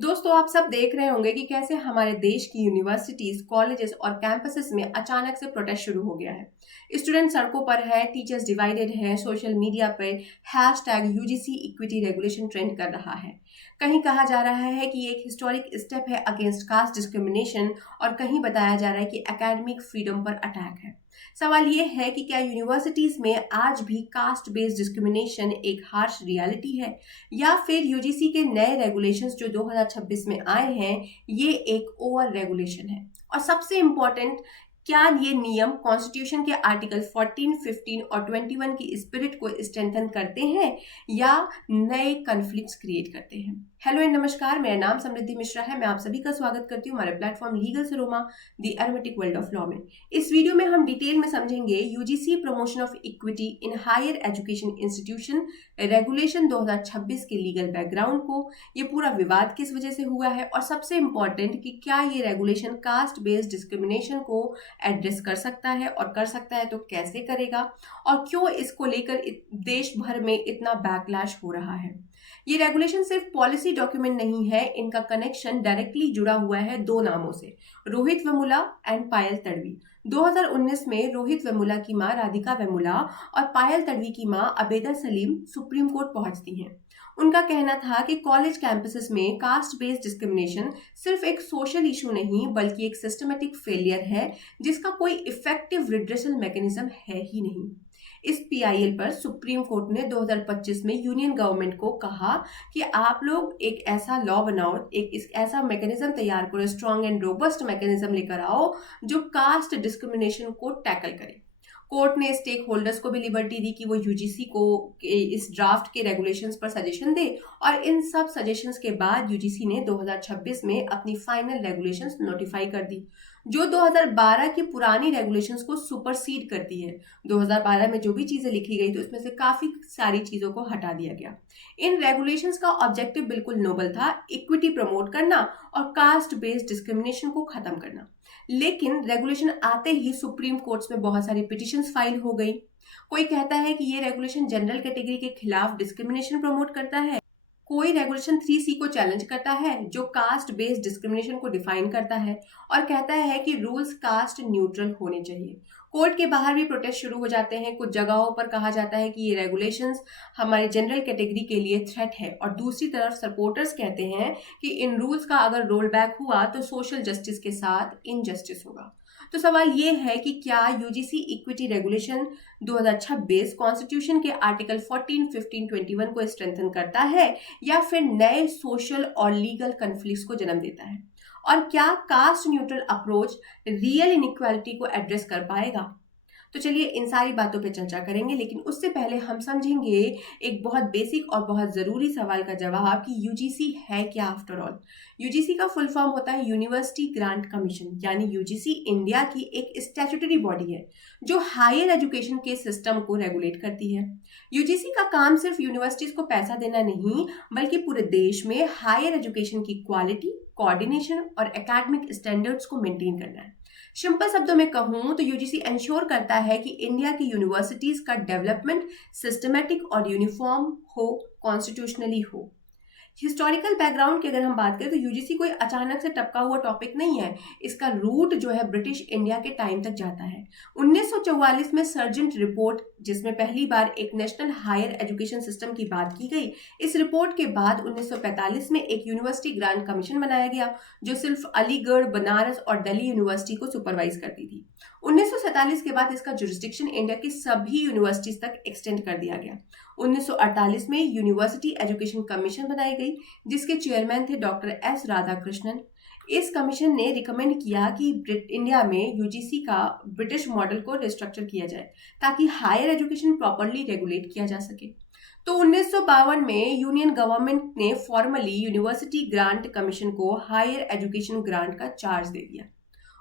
दोस्तों, आप सब देख रहे होंगे कि कैसे हमारे देश की यूनिवर्सिटीज, कॉलेजेस और कैंपसेस में अचानक से प्रोटेस्ट शुरू हो गया है। स्टूडेंट सड़कों पर है, टीचर्स डिवाइडेड हैं, सोशल मीडिया पर hashtag UGC equity regulation trend कर रहा है। कहीं कहा जा रहा है कि ये एक हिस्टोरिक स्टेप है अगेंस्ट कास्ट डिस्क्रिमिनेशन और कहीं बताया जा रहा है कि एकेडमिक फ्रीडम पर अटैक है। सवाल ये है कि क्या यूनिवर्सिटीज में आज भी कास्ट बेस्ड डिस्क्रिमिनेशन एक हार्श रियलिटी है या फिर यूजीसी के नए रेगुलेशंस जो 2026 में आए हैं ये एक ओवर रेगुलेशन है। और सबसे इंपॉर्टेंट, क्या ये नियम कॉन्स्टिट्यूशन के आर्टिकल 14, 15 और 21 की स्पिरिट को स्ट्रेंथन करते हैं या नए कॉन्फ्लिक्ट्स क्रिएट करते हैं। हेलो एंड नमस्कार, मेरा नाम समृद्धि मिश्रा है। मैं आप सभी का स्वागत करती हूँ हमारे प्लेटफॉर्म लीगल से रोमा the aromatic world of law में। इस वीडियो में हम डिटेल में समझेंगे UGC promotion of equity in higher education institution regulation 2026 के लीगल बैकग्राउंड को, ये पूरा विवाद किस वजह से हुआ है और सबसे इंपॉर्टेंट कि क्या ये रेगुलेशन कास्ट बेस्ड डिस्क्रिमिनेशन को एड्रेस कर सकता है और कर सकता है तो कैसे करेगा, और क्यों इसको लेकर देश भर में इतना बैकलैश हो रहा है। ये रेगुलेशन सिर्फ पॉलिसी डॉक्यूमेंट नहीं है, इनका कनेक्शन डायरेक्टली जुड़ा हुआ है दो नामों से, रोहित वेमुला एंड पायल तडवी। 2019 में रोहित वेमुला की मां राधिका वेमुला और पायल तडवी की मां अबेदा सलीम सुप्रीम कोर्ट पहुंचती हैं। उनका कहना था कि कॉलेज कैंपसेस में कास्ट बेस्ड डिस्क्रिमिनेशन सिर्फ एक सोशल इशू नहीं बल्कि एक सिस्टमेटिक फेलियर है जिसका कोई इफेक्टिव रिड्रेसल मैकेनिज्म है ही नहीं। इस पीआईएल पर सुप्रीम कोर्ट ने 2025 में यूनियन गवर्नमेंट को कहा कि आप लोग एक ऐसा लॉ बनाओ, एक ऐसा मैकेनिज्म तैयार करो, स्ट्रॉन्ग एंड रोबस्ट मैकेनिज्म लेकर आओ जो कास्ट डिस्क्रिमिनेशन को टैकल करे। कोर्ट ने स्टेक होल्डर्स को भी लिबर्टी दी कि वो यूजीसी को इस ड्राफ्ट के रेगुलेशंस पर सजेशन दे, और इन सब सजेशंस के बाद यूजीसी ने 2026 में अपनी फाइनल रेगुलेशंस नोटिफाई कर दी जो 2012 की पुरानी रेगुलेशंस को सुपरसीड करती है। 2012 में जो भी चीजें लिखी गई तो उसमें से काफी सारी चीजों को हटा दिया गया। इन रेगुलेशंस का ऑब्जेक्टिव बिल्कुल नोबल था, इक्विटी प्रमोट करना और कास्ट बेस्ड डिस्क्रिमिनेशन को खत्म करना। लेकिन रेगुलेशन आते ही सुप्रीम कोर्ट्स में बहुत सारी पिटिशंस फाइल हो गई। कोई कहता है कि ये रेगुलेशन जनरल कैटेगरी के खिलाफ डिस्क्रिमिनेशन प्रमोट करता है, कोई रेगुलेशन 3C को चैलेंज करता है जो कास्ट बेस्ड डिस्क्रिमिनेशन को डिफाइन करता है और कहता है कि रूल्स कास्ट न्यूट्रल होने चाहिए। कोर्ट के बाहर भी प्रोटेस्ट शुरू हो जाते हैं। कुछ जगहों पर कहा जाता है कि ये रेगुलेशंस हमारी जनरल कैटेगरी के लिए थ्रेट है, और दूसरी तरफ सपोर्टर्स कहते हैं कि इन रूल्स का अगर रोल बैक हुआ तो सोशल जस्टिस के साथ इनजस्टिस होगा। तो सवाल ये है कि क्या यूजीसी इक्विटी रेगुलेशन 2026 कॉन्स्टिट्यूशन के आर्टिकल 14, 15, 21 को स्ट्रेंथन करता है या फिर नए सोशल और लीगल कन्फ्लिक्ट्स को जन्म देता है, और क्या caste neutral approach real inequality को एड्रेस कर पाएगा। तो चलिए इन सारी बातों पे चर्चा करेंगे, लेकिन उससे पहले हम समझेंगे एक बहुत बेसिक और बहुत जरूरी सवाल का जवाब कि यूजीसी है क्या आफ्टर ऑल। यूजीसी का फुल फॉर्म होता है यूनिवर्सिटी ग्रांट कमीशन, यानी यूजीसी इंडिया की एक स्टैट्यूटरी बॉडी है जो हायर एजुकेशन के सिस्टम को रेगुलेट करती है। यूजीसी का काम सिर्फ यूनिवर्सिटीज को पैसा देना नहीं बल्कि पूरे देश में हायर एजुकेशन की क्वालिटी, कोऑर्डिनेशन और एकेडमिक स्टैंडर्ड्स को मेंटेन करना है। सिंपल शब्दों में कहूं तो यूजीसी इंश्योर करता है कि इंडिया की यूनिवर्सिटीज का डेवलपमेंट सिस्टमैटिक और यूनिफॉर्म हो, कॉन्स्टिट्यूशनली हो। हिस्टोरिकल बैकग्राउंड की अगर हम बात करें तो यूजीसी कोई अचानक से टपका हुआ टॉपिक नहीं है। इसका रूट जो है ब्रिटिश इंडिया के टाइम तक जाता है। 1944 में सर्जेंट रिपोर्ट, जिसमें पहली बार एक नेशनल हायर एजुकेशन सिस्टम की बात की गई, इस रिपोर्ट के बाद 1945 में एक यूनिवर्सिटी ग्रांट कमीशन बनाया गया जो सिर्फ अलीगढ़, बनारस और दिल्ली यूनिवर्सिटी को सुपरवाइज करती थी। 1947 के बाद इसका जुरिस्डिक्शन इंडिया की सभी यूनिवर्सिटीज तक एक्सटेंड कर दिया गया। 1948 में यूनिवर्सिटी एजुकेशन कमीशन बनाई गई जिसके चेयरमैन थे डॉक्टर एस राधाकृष्णन। इस कमीशन ने रिकमेंड किया कि इंडिया में यूजीसी का ब्रिटिश मॉडल को रिस्ट्रक्चर किया जाए ताकि हायर एजुकेशन प्रॉपरली रेगुलेट किया जा सके। तो 1952 में यूनियन गवर्नमेंट ने फॉर्मली यूनिवर्सिटी ग्रांट कमीशन को हायर एजुकेशन ग्रांट का चार्ज दे दिया।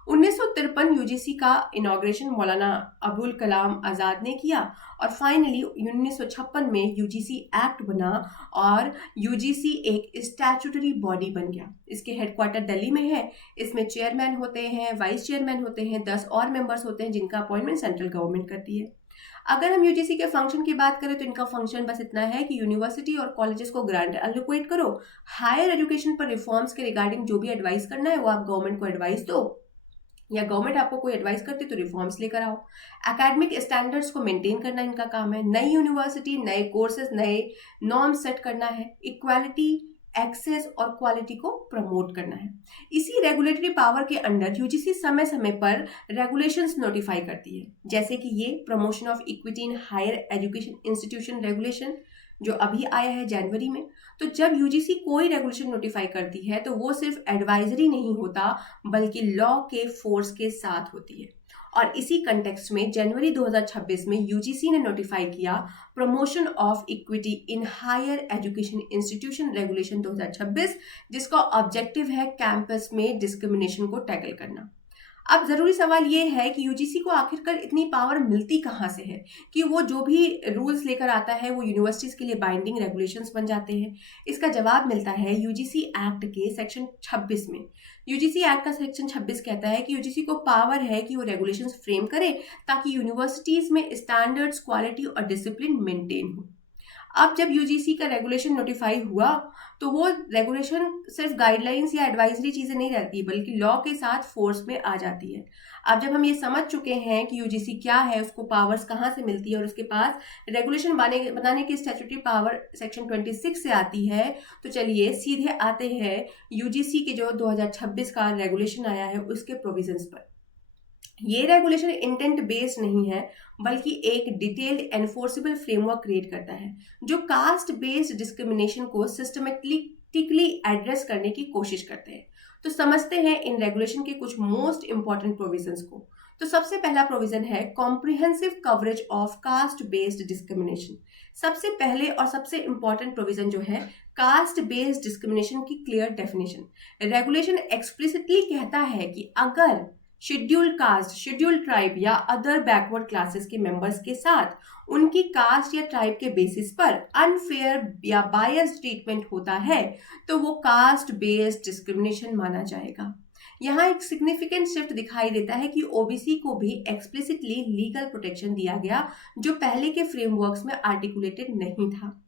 1953 यूजीसी का इनॉग्रेशन मौलाना अबुल कलाम आजाद ने किया और फाइनली 1956 में यूजीसी एक्ट बना और यूजीसी एक स्टैट्यूटरी बॉडी बन गया। इसके हेडक्वार्टर दिल्ली में है। इसमें चेयरमैन होते हैं, वाइस चेयरमैन होते हैं, 10 और मेंबर्स होते हैं जिनका अपॉइंटमेंट सेंट्रल गवर्नमेंट करती है। अगर हम यूजीसी के फंक्शन की बात करें तो इनका फंक्शन बस इतना है कि यूनिवर्सिटी और कॉलेजेस को ग्रांट एलोकेट करो, हायर एजुकेशन पर रिफॉर्म्स के रिगार्डिंग जो भी एडवाइस करना है वो आप गवर्नमेंट को एडवाइस दो, या गवर्नमेंट आपको कोई एडवाइस करती तो रिफॉर्म्स लेकर आओ। एकेडमिक स्टैंडर्ड्स को मेंटेन करना इनका काम है, नई यूनिवर्सिटी, नए कोर्सेज, नए नॉर्म्स सेट करना है, इक्वालिटी, एक्सेस और क्वालिटी को प्रमोट करना है। इसी रेगुलेटरी पावर के अंडर यूजीसी समय समय पर रेगुलेशंस नोटिफाई करती है, जैसे कि ये promotion of equity in higher education institution regulation जो अभी आया है जनवरी में। तो जब यूजीसी कोई रेगुलेशन नोटिफाई करती है तो वो सिर्फ एडवाइजरी नहीं होता बल्कि लॉ के फोर्स के साथ होती है। और इसी कंटेक्स्ट में जनवरी 2026 में यूजीसी ने नोटिफाई किया promotion of equity in higher education institution regulation 2026, जिसका ऑब्जेक्टिव है कैंपस में डिस्क्रिमिनेशन को टैकल करना। अब जरूरी सवाल ये है कि यूजीसी को आखिरकार इतनी पावर मिलती कहाँ से है कि वो जो भी रूल्स लेकर आता है वो यूनिवर्सिटीज के लिए बाइंडिंग रेगुलेशंस बन जाते हैं। इसका जवाब मिलता है यूजीसी एक्ट के सेक्शन 26 में। यूजीसी एक्ट का सेक्शन 26 कहता है कि यूजीसी को पावर है कि वो रेगुलेशंस फ्रेम करे ताकि यूनिवर्सिटीज में स्टैंडर्ड्स, क्वालिटी और डिसिप्लिन मेंटेन हो। अब जब यूजीसी का रेगुलेशन नोटिफाई हुआ तो वो रेगुलेशन सिर्फ गाइडलाइंस या एडवाइजरी चीजें नहीं रहती बल्कि लॉ के साथ फोर्स में आ जाती है। अब जब हम ये समझ चुके हैं कि यूजीसी क्या है, उसको पावर्स कहाँ से मिलती है और उसके पास रेगुलेशन बनाने की स्टैट्यूटरी पावर सेक्शन 26 से आती है, तो चलिए सीधे आते हैं यूजीसी के जो 2026 का रेगुलेशन आया है उसके प्रोविजंस पर। ये रेगुलेशन इंटेंट बेस्ड नहीं है बल्कि एक डिटेल्ड एनफोर्सेबल फ्रेमवर्क क्रिएट करता है जो कास्ट बेस्ड डिस्क्रिमिनेशन को सिस्टमेटिकली एड्रेस करने की कोशिश करते हैं। तो समझते हैं इन रेगुलेशन के कुछ मोस्ट इंपॉर्टेंट प्रोविजंस को। तो सबसे पहला प्रोविजन है comprehensive coverage of caste based discrimination. सबसे पहले और सबसे इंपॉर्टेंट प्रोविजन जो है कास्ट बेस्ड डिस्क्रिमिनेशन की क्लियर डेफिनेशन। रेगुलेशन एक्सप्लिसिटली कहता है कि अगर शेड्यूल्ड कास्ट, शेड्यूल्ड ट्राइब या अदर बैकवर्ड क्लासेस के मेंबर्स के साथ उनकी कास्ट या ट्राइब के बेसिस पर अनफेयर या बायस्ड ट्रीटमेंट होता है तो वो कास्ट बेस्ड डिस्क्रिमिनेशन माना जाएगा। यहाँ एक सिग्निफिकेंट शिफ्ट दिखाई देता है कि ओबीसी को भी एक्सप्लिसिटली लीगल प्रोटेक्शन दिया गया जो पहले के फ्रेमवर्क्स में आर्टिकुलेटेड नहीं था।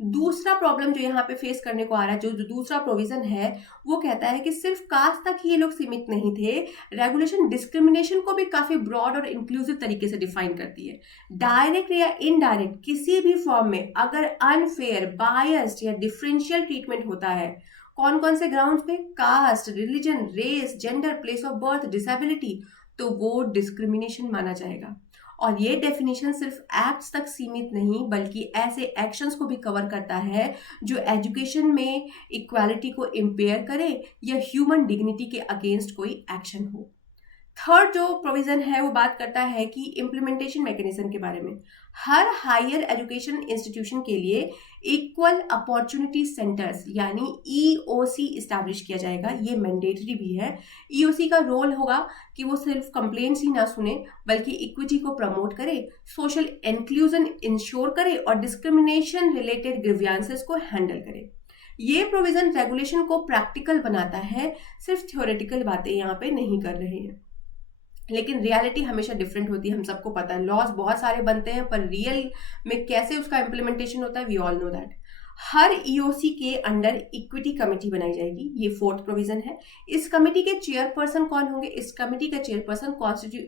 दूसरा प्रॉब्लम जो यहाँ पे फेस करने को आ रहा है, जो दूसरा प्रोविजन है वो कहता है कि सिर्फ कास्ट तक ही ये लोग सीमित नहीं थे। रेगुलेशन डिस्क्रिमिनेशन को भी काफी ब्रॉड और इंक्लूसिव तरीके से डिफाइन करती है। डायरेक्ट या इनडायरेक्ट किसी भी फॉर्म में अगर अनफेयर, बायस्ड या डिफरेंशियल ट्रीटमेंट होता है, कौन कौन से ग्राउंड पे, caste, religion, race, gender, place of birth, disability, तो वो डिस्क्रिमिनेशन माना जाएगा। और ये डेफिनेशन सिर्फ एक्ट्स तक सीमित नहीं बल्कि ऐसे एक्शंस को भी कवर करता है जो एजुकेशन में इक्वालिटी को इम्पेयर करे या ह्यूमन डिग्निटी के अगेंस्ट कोई एक्शन हो। थर्ड जो प्रोविजन है वो बात करता है कि इम्प्लीमेंटेशन मैकेनिज्म के बारे में। हर हायर एजुकेशन इंस्टीट्यूशन के लिए इक्वल अपॉर्चुनिटी सेंटर्स यानी ईओसी इस्टेब्लिश किया जाएगा। ये मैंडेटरी भी है। ईओसी का रोल होगा कि वो सिर्फ कंप्लेंट्स ही ना सुने बल्कि इक्विटी को प्रमोट करे, सोशल इंक्लूजन इंश्योर करे और डिस्क्रिमिनेशन रिलेटेड ग्रीवियंसेस को हैंडल करे। ये प्रोविजन रेगुलेशन को प्रैक्टिकल बनाता है, सिर्फ थ्योरेटिकल बातें यहाँ पे नहीं कर रहे हैं। लेकिन रियलिटी हमेशा डिफरेंट होती है, हम सबको पता है। लॉज बहुत सारे बनते हैं पर रियल में कैसे उसका इम्प्लीमेंटेशन होता है वी ऑल नो दैट। हर ईओसी के अंडर इक्विटी कमेटी बनाई जाएगी, ये फोर्थ प्रोविजन है। इस कमेटी के चेयरपर्सन कौन होंगे? इस कमेटी का चेयरपर्सन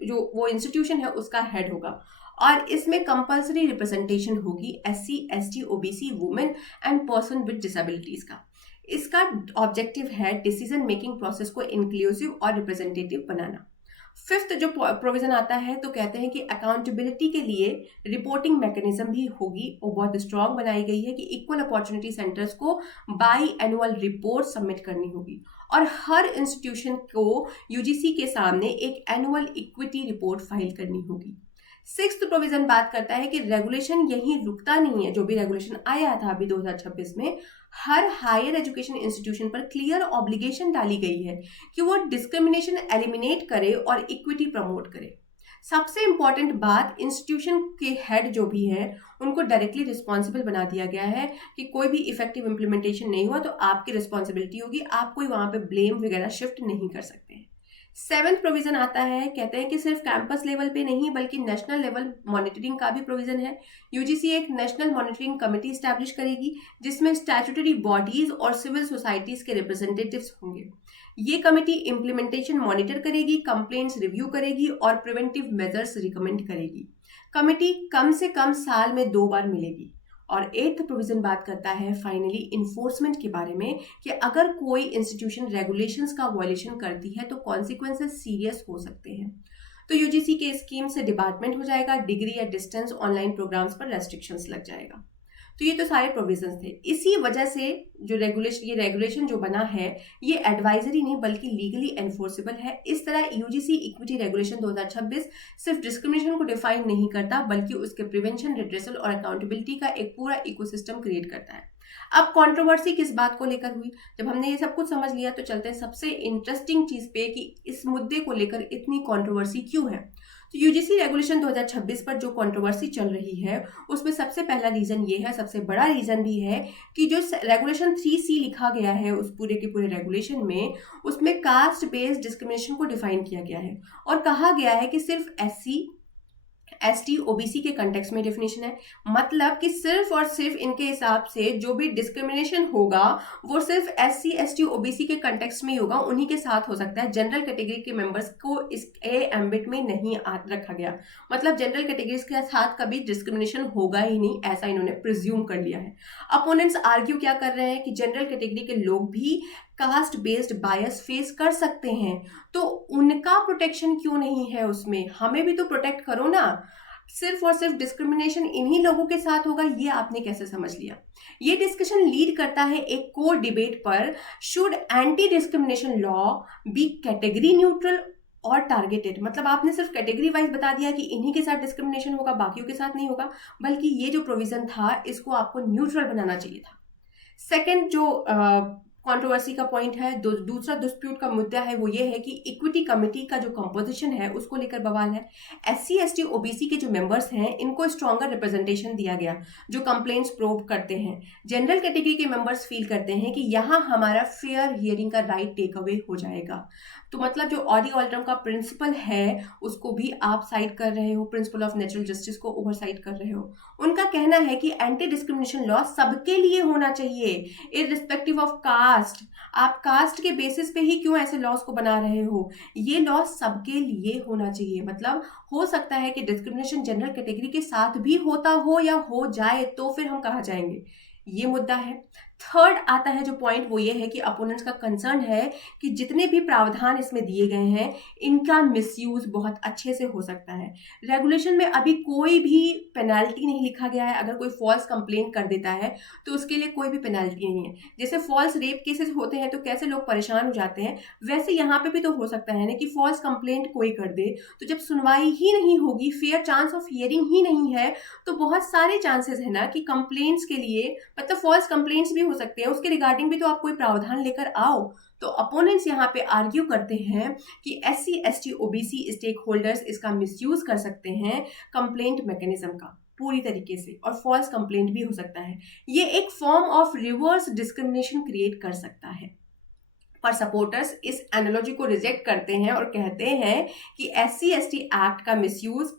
जो वो इंस्टीट्यूशन है उसका हेड होगा और इसमें कंपल्सरी रिप्रेजेंटेशन होगी SC, ST, OBC, women and person with disabilities का। इसका ऑब्जेक्टिव है डिसीजन मेकिंग प्रोसेस को इंक्लूसिव और रिप्रेजेंटेटिव बनाना। फिफ्थ जो प्रोविजन आता है तो कहते हैं कि अकाउंटेबिलिटी के लिए रिपोर्टिंग मैकेनिज्म भी होगी और बहुत स्ट्रांग बनाई गई है कि इक्वल अपॉर्चुनिटी सेंटर्स को बाई एनुअल रिपोर्ट सबमिट करनी होगी और हर इंस्टीट्यूशन को यूजीसी के सामने एक एनुअल इक्विटी रिपोर्ट फाइल करनी होगी। सिक्स्थ प्रोविजन बात करता है कि रेगुलेशन यहीं रुकता नहीं है। जो भी रेगुलेशन आया था अभी 2026 में, हर हायर एजुकेशन इंस्टीट्यूशन पर क्लियर ऑब्लिगेशन डाली गई है कि वो डिस्क्रिमिनेशन एलिमिनेट करे और इक्विटी प्रमोट करे। सबसे इंपॉर्टेंट बात, इंस्टीट्यूशन के हेड जो भी है उनको डायरेक्टली रिस्पॉन्सिबल बना दिया गया है कि कोई भी इफेक्टिव इंप्लीमेंटेशन नहीं हुआ तो आपकी रिस्पॉन्सिबिलिटी होगी, आप कोई वहां पे ब्लेम वगैरह शिफ्ट नहीं कर सकते हैं। सेवेंथ प्रोविजन आता है, कहते हैं कि सिर्फ कैंपस लेवल पे नहीं बल्कि नेशनल लेवल मॉनिटरिंग का भी प्रोविजन है। यूजीसी एक नेशनल मॉनिटरिंग कमेटी स्टैब्लिश करेगी जिसमें स्टैट्यूटरी बॉडीज और सिविल सोसाइटीज के रिप्रेजेंटेटिव्स होंगे। ये कमेटी इम्प्लीमेंटेशन मॉनिटर करेगी, कंप्लेंट्स रिव्यू करेगी और प्रिवेंटिव मेजर्स रिकमेंड करेगी। कमेटी कम से कम साल में 2 बार मिलेगी। और एट्थ प्रोविजन बात करता है फाइनली इन्फोर्समेंट के बारे में कि अगर कोई इंस्टीट्यूशन रेगुलेशंस का वायलेशन करती है तो कॉन्सिक्वेंसेस सीरियस हो सकते हैं। तो यूजीसी के स्कीम से डिपार्टमेंट हो जाएगा, डिग्री या डिस्टेंस ऑनलाइन प्रोग्राम्स पर रेस्ट्रिक्शंस लग जाएगा। तो ये तो सारे प्रोविजंस थे। इसी वजह से जो रेगुलेशन जो बना है ये एडवाइजरी नहीं बल्कि लीगली एनफोर्सेबल है। इस तरह यूजीसी इक्विटी रेगुलेशन 2026 सिर्फ डिस्क्रिमिनेशन को डिफाइन नहीं करता बल्कि उसके प्रिवेंशन, रिड्रेसल और अकाउंटेबिलिटी का एक पूरा इकोसिस्टम क्रिएट करता है। अब कंट्रोवर्सी किस बात को लेकर हुई? जब हमने ये सब कुछ समझ लिया तो चलते हैं सबसे इंटरेस्टिंग चीज पे कि इस मुद्दे को लेकर इतनी कंट्रोवर्सी क्यों है। तो यूजीसी रेगुलेशन 2026 पर जो कंट्रोवर्सी चल रही है उसमें सबसे पहला रीजन ये है, सबसे बड़ा रीजन भी है कि जो रेगुलेशन 3C लिखा गया है उस पूरे के पूरे रेगुलेशन में, उसमें कास्ट बेस्ड डिस्क्रिमिनेशन को डिफाइन किया गया है और कहा गया है कि सिर्फ SC ST OBC के कंटेक्स्ट में डेफिनेशन है। मतलब कि सिर्फ और सिर्फ इनके हिसाब से जो भी डिस्क्रिमिनेशन होगा वो सिर्फ SC ST OBC के कंटेक्स्ट में ही होगा, उन्हीं के साथ हो सकता है। जनरल कैटेगरी के मेंबर्स को इस एम्बिट में नहीं रखा गया। मतलब जनरल कैटेगरीज के साथ कभी डिस्क्रिमिनेशन होगा ही नहीं, ऐसा इन्होंने प्रिज्यूम कर लिया है। अपोनेंट्स आर्ग्यू क्या कर रहे हैं कि जनरल कैटेगरी के लोग भी कास्ट बेस्ड बायस फेस कर सकते हैं, तो उनका प्रोटेक्शन क्यों नहीं है उसमें? हमें भी तो प्रोटेक्ट करो ना। सिर्फ और सिर्फ डिस्क्रिमिनेशन इन्हीं लोगों के साथ होगा, ये आपने कैसे समझ लिया? ये डिस्कशन लीड करता है एक कोर डिबेट पर, should anti discrimination law be category neutral और टारगेटेड। मतलब आपने सिर्फ कैटेगरी वाइज बता दिया कि इन्हीं के साथ डिस्क्रिमिनेशन होगा, बाकियों के साथ नहीं होगा, बल्कि ये जो प्रोविजन था इसको आपको न्यूट्रल बनाना चाहिए था। सेकेंड जो कंट्रोवर्सी का पॉइंट है, दूसरा डिस्प्यूट का मुद्दा है वो ये है कि इक्विटी कमेटी का जो कंपोजिशन है उसको लेकर बवाल है। SC ST OBC के जो मेंबर्स हैं इनको स्ट्रॉन्गर रिप्रेजेंटेशन दिया गया जो कंप्लेंट्स प्रोब करते हैं। जनरल कैटेगरी के मेंबर्स फील करते हैं कि यहाँ हमारा फेयर हियरिंग का राइट टेक अवे हो जाएगा। तो मतलब जो ऑडी ऑल्ट्रम का प्रिंसिपल है उसको भी आप साइड कर रहे हो, प्रिंसिपल ऑफ नेचुरल जस्टिस को ओवरसाइड कर रहे हो। उनका कहना है कि एंटी डिस्क्रिमिनेशन लॉ सबके लिए होना चाहिए इररिस्पेक्टिव ऑफ कास्ट। आप कास्ट के बेसिस पे ही क्यों ऐसे लॉस को बना रहे हो? ये लॉ सबके लिए होना चाहिए। मतलब हो सकता है कि डिस्क्रिमिनेशन जनरल कैटेगरी के साथ भी होता हो या हो जाए तो फिर हम कहाँ जाएंगे? ये मुद्दा है। थर्ड आता है जो पॉइंट वो ये है कि अपोनेंट्स का कंसर्न है कि जितने भी प्रावधान इसमें दिए गए हैं इनका मिसयूज बहुत अच्छे से हो सकता है। रेगुलेशन में अभी कोई भी पेनल्टी नहीं लिखा गया है। अगर कोई फॉल्स कंप्लेंट कर देता है तो उसके लिए कोई भी पेनल्टी नहीं है। जैसे फॉल्स रेप केसेस होते हैं तो कैसे लोग परेशान हो जाते हैं, वैसे यहाँ पे भी तो हो सकता है ना कि फॉल्स कंप्लेंट कोई कर दे तो जब सुनवाई ही नहीं होगी, फेयर चांस ऑफ हियरिंग ही नहीं है, तो बहुत सारे चांसेस है ना कि कंप्लेंट्स के लिए, मतलब फॉल्स कंप्लेंट्स भी हो सकते हैं, उसके रिगार्डिंग भी तो आप कोई प्रावधान लेकर आओ। तो अपोनेंट्स यहाँ पे आर्ग्यू करते हैं कि SC ST OBC stakeholders इसका मिसयूज कर सकते हैं कंप्लेंट मैकेनिज्म का पूरी तरीके से, और फॉल्स कंप्लेंट भी हो सकता है। ये एक form of reverse discrimination create कर सकता है। पर सपोर्टर्स इस एनालॉजी को रिजेक्ट करते हैं और कहते हैं कि SC ST एक्ट का मिसयूज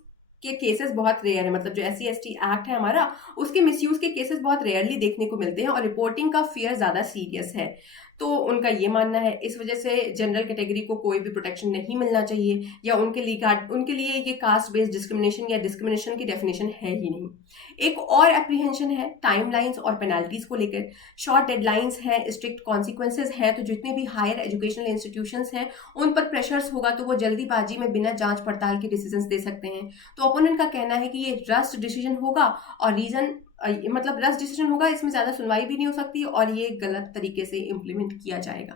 के केसेस बहुत रेयर है। मतलब जो SC ST एक्ट है हमारा, उसके मिसयूज के केसेस बहुत रेयरली देखने को मिलते हैं और रिपोर्टिंग का फियर ज्यादा सीरियस है। तो उनका ये मानना है इस वजह से जनरल कैटेगरी को कोई भी प्रोटेक्शन नहीं मिलना चाहिए, या उनके लिए ये कास्ट बेस्ड डिस्क्रिमिनेशन या डिस्क्रिमिनेशन की डेफिनेशन है ही नहीं। एक और एप्रीहेंशन है टाइमलाइंस और पेनाल्टीज को लेकर। शॉर्ट डेडलाइंस हैं, स्ट्रिक्ट कॉन्सिक्वेंसेज हैं, तो जितने भी हायर एजुकेशनल इंस्टीट्यूशंस हैं उन पर प्रेशर्स होगा तो वो जल्दीबाजी में बिना जांच पड़ताल के डिसीजंस दे सकते हैं। तो ओपोनेंट का कहना है कि ये रस्ट डिसीजन होगा और मतलब रस्ट डिसीजन होगा, इसमें ज्यादा सुनवाई भी नहीं हो सकती और ये गलत तरीके से इम्प्लीमेंट किया जाएगा।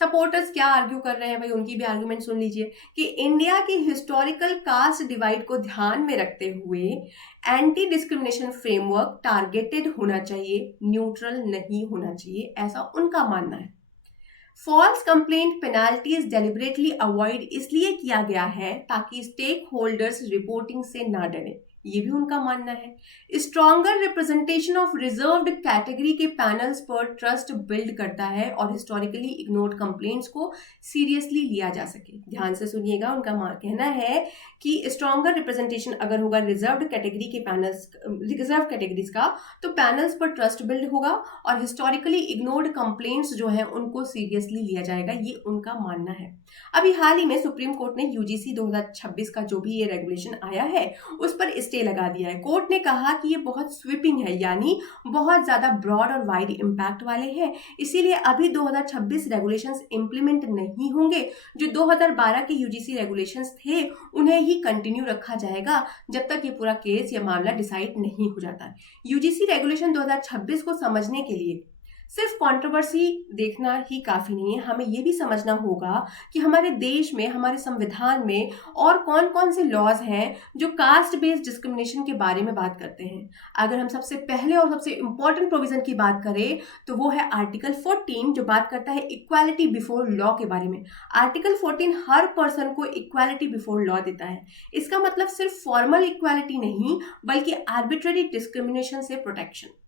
सपोर्टर्स क्या आर्ग्यू कर रहे हैं भाई, उनकी भी आर्ग्यूमेंट सुन लीजिए कि इंडिया के हिस्टोरिकल कास्ट डिवाइड को ध्यान में रखते हुए एंटी डिस्क्रिमिनेशन फ्रेमवर्क टारगेटेड होना चाहिए, न्यूट्रल नहीं होना चाहिए, ऐसा उनका मानना है। False complaint penalties deliberately avoid इसलिए किया गया है ताकि स्टेक होल्डर्स रिपोर्टिंग से ना डरे। ये भी उनका मानना है। Stronger representation of reserved category के पैनल्स पर ट्रस्ट बिल्ड करता है और हिस्टोरिकली इग्नोर्ड कंप्लेंट्स को सीरियसली लिया जा सके। ध्यान से सुनिएगा, उनका कहना है कि स्ट्रॉन्गर रिप्रेजेंटेशन अगर होगा रिजर्व्ड कैटेगरी के पैनल्स, रिजर्व कैटेगरीज का, तो पैनल्स पर ट्रस्ट बिल्ड होगा और हिस्टोरिकली इग्नोर्ड कंप्लेंट्स जो है उनको सीरियसली लिया जाएगा, ये उनका मानना है। अभी हाल ही में सुप्रीम कोर्ट ने यूजीसी 2026 का जो भी ये रेगुलेशन आया है उस पर स्टे लगा दिया है। कोर्ट ने कहा कि ये बहुत स्वीपिंग है, यानी बहुत ज्यादा ब्रॉड और वाइड इम्पैक्ट वाले हैं, इसीलिए अभी 2026 रेगुलेशंस इंप्लीमेंट नहीं होंगे। जो 2012 के यूजीसी रेगुलेशंस थे उन्हें ही कंटिन्यू रखा जाएगा जब तक ये पूरा केस या मामला डिसाइड नहीं हो जाता है। यूजीसी रेगुलेशन 2026 को समझने के लिए सिर्फ कंट्रोवर्सी देखना ही काफी नहीं है, हमें यह भी समझना होगा कि हमारे देश में, हमारे संविधान में और कौन कौन से लॉज हैं जो कास्ट बेस्ड डिस्क्रिमिनेशन के बारे में बात करते हैं। अगर हम सबसे पहले और सबसे इंपॉर्टेंट प्रोविजन की बात करें तो वो है आर्टिकल 14 जो बात करता है इक्वालिटी बिफोर लॉ के बारे में। आर्टिकल 14 हर पर्सन को इक्वालिटी बिफोर लॉ देता है। इसका मतलब सिर्फ फॉर्मल इक्वालिटी नहीं बल्कि आर्बिट्ररी डिस्क्रिमिनेशन से प्रोटेक्शन।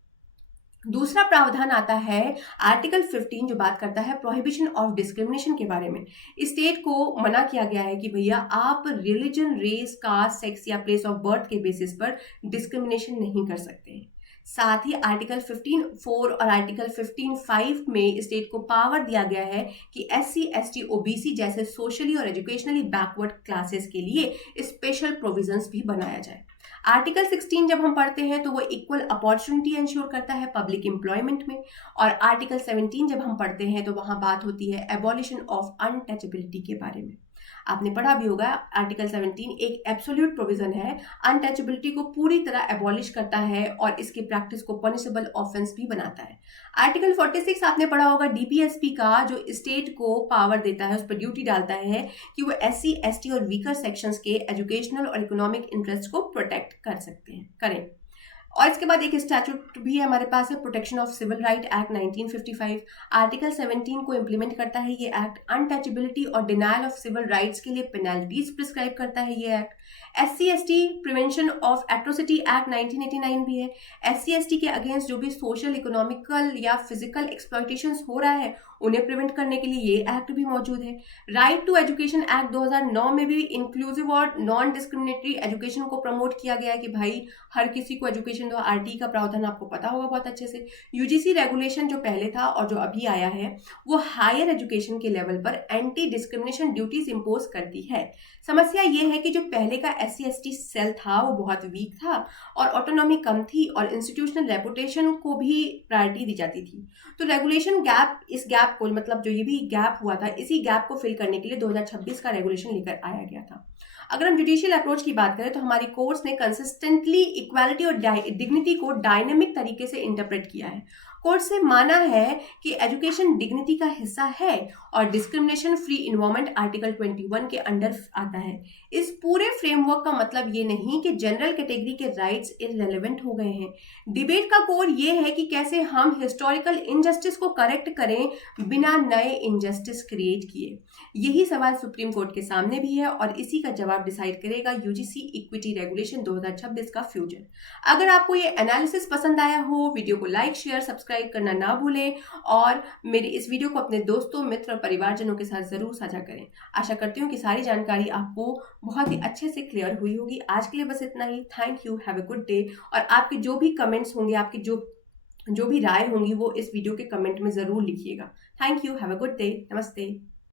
दूसरा प्रावधान आता है आर्टिकल 15 जो बात करता है प्रोहिबिशन ऑफ डिस्क्रिमिनेशन के बारे में। स्टेट को मना किया गया है कि भैया आप रिलीजन, रेस, कास्ट, सेक्स या प्लेस ऑफ बर्थ के बेसिस पर डिस्क्रिमिनेशन नहीं कर सकते। साथ ही आर्टिकल 15(4) और आर्टिकल 15(5) में स्टेट को पावर दिया गया है कि SC, ST, OBC जैसे सोशली और एजुकेशनली बैकवर्ड क्लासेस के लिए स्पेशल प्रोविजंस भी बनाया जाए। आर्टिकल 16 जब हम पढ़ते हैं तो वो इक्वल अपॉर्चुनिटी इंश्योर करता है पब्लिक एम्प्लॉयमेंट में, और आर्टिकल 17 जब हम पढ़ते हैं तो वहां बात होती है एबॉलिशन ऑफ अनटचेबिलिटी के बारे में। आपने पढ़ा भी होगा, आर्टिकल 17 एक एब्सोल्यूट प्रोविजन है, अनटचेबिलिटी को पूरी तरह एबॉलिश करता है और इसकी प्रैक्टिस को पनिशेबल ऑफेंस भी बनाता है। आर्टिकल 46 आपने पढ़ा होगा DPSP का, जो स्टेट को पावर देता है, उस पर ड्यूटी डालता है कि वो SC, ST और वीकर सेक्शंस के एजुकेशनल और इकोनॉमिक इंटरेस्ट को प्रोटेक्ट कर सकते हैं, करें। और इसके बाद एक स्टैट्यूट भी हमारे पास है, protection of civil right act 1955। Article 17 को इंप्लीमेंट करता है ये एक्ट। अनटचेबिलिटी और डिनायल ऑफ सिविल राइट्स के लिए पेनल्टीज प्रिस्क्राइब करता है ये act. SC ST prevention of atrocity act 1989 भी है। SC ST के अगेंस्ट जो भी सोशल, इकोनॉमिकल या फिजिकल एक्सप्लॉयटेशन हो रहा है उन्हें प्रिवेंट करने के लिए ये एक्ट भी मौजूद है। राइट टू एजुकेशन एक्ट 2009 में भी इंक्लूसिव और नॉन डिस्क्रिमिनेटरी एजुकेशन को प्रमोट किया गया है कि भाई हर किसी को एजुकेशन दो। RT का प्रावधान आपको पता होगा बहुत अच्छे से। UGC रेगुलेशन जो पहले था और जो अभी आया है वो हायर एजुकेशन के लेवल पर एंटी डिस्क्रिमिनेशन ड्यूटीज इंपोज करती है। समस्या ये है कि जो पहले का SC ST सेल था वो बहुत वीक था और ऑटोनॉमी कम थी और इंस्टीट्यूशनल रेपुटेशन को भी प्रायोरिटी दी जाती थी। तो रेगुलेशन गैप, इस गैप को, मतलब जो ये भी गैप हुआ था, इसी गैप को फिल करने के लिए 2026 का रेगुलेशन लेकर आया गया था। अगर हम जुडिशियल अप्रोच की बात करें तो हमारी कोर्ट्स ने कंसिस्टेंटली इक्वालिटी और डिग्निटी को डायनेमिक तरीके से इंटरप्रेट किया है। कोर्ट से माना है कि एजुकेशन डिग्निटी का हिस्सा है और डिस्क्रिमिनेशन फ्री इन्वायरमेंट आर्टिकल 21 के अंडर आता है। इस पूरे फ्रेमवर्क का मतलब ये नहीं कि जनरल कैटेगरी के राइट्स इररिलेवेंट हो गए हैं। डिबेट का कोर ये है कि कैसे हम हिस्टोरिकल इनजस्टिस को करेक्ट करें बिना नए इनजस्टिस क्रिएट किए। यही सवाल सुप्रीम कोर्ट के सामने भी है और इसी का जवाब डिसाइड करेगा यूजीसी इक्विटी रेगुलेशन 2026 का फ्यूचर। अगर आपको ये एनालिसिस पसंद आया हो, वीडियो को लाइक, शेयर, सब्सक्राइब करना ना भूलें और मेरे इस वीडियो को अपने दोस्तों, मित्र और परिवारजनों के साथ जरूर साझा करें। आशा करती हूँ कि सारी जानकारी आपको बहुत ही अच्छे से क्लियर हुई होगी। आज के लिए बस इतना ही। Thank you, have a good day. और आपके जो भी कमेंट्स होंगे, आपकी जो भी राय होंगी वो इस वीडियो के कमेंट में जरूर लिखिएगा। Thank you, have a good day, नमस्ते।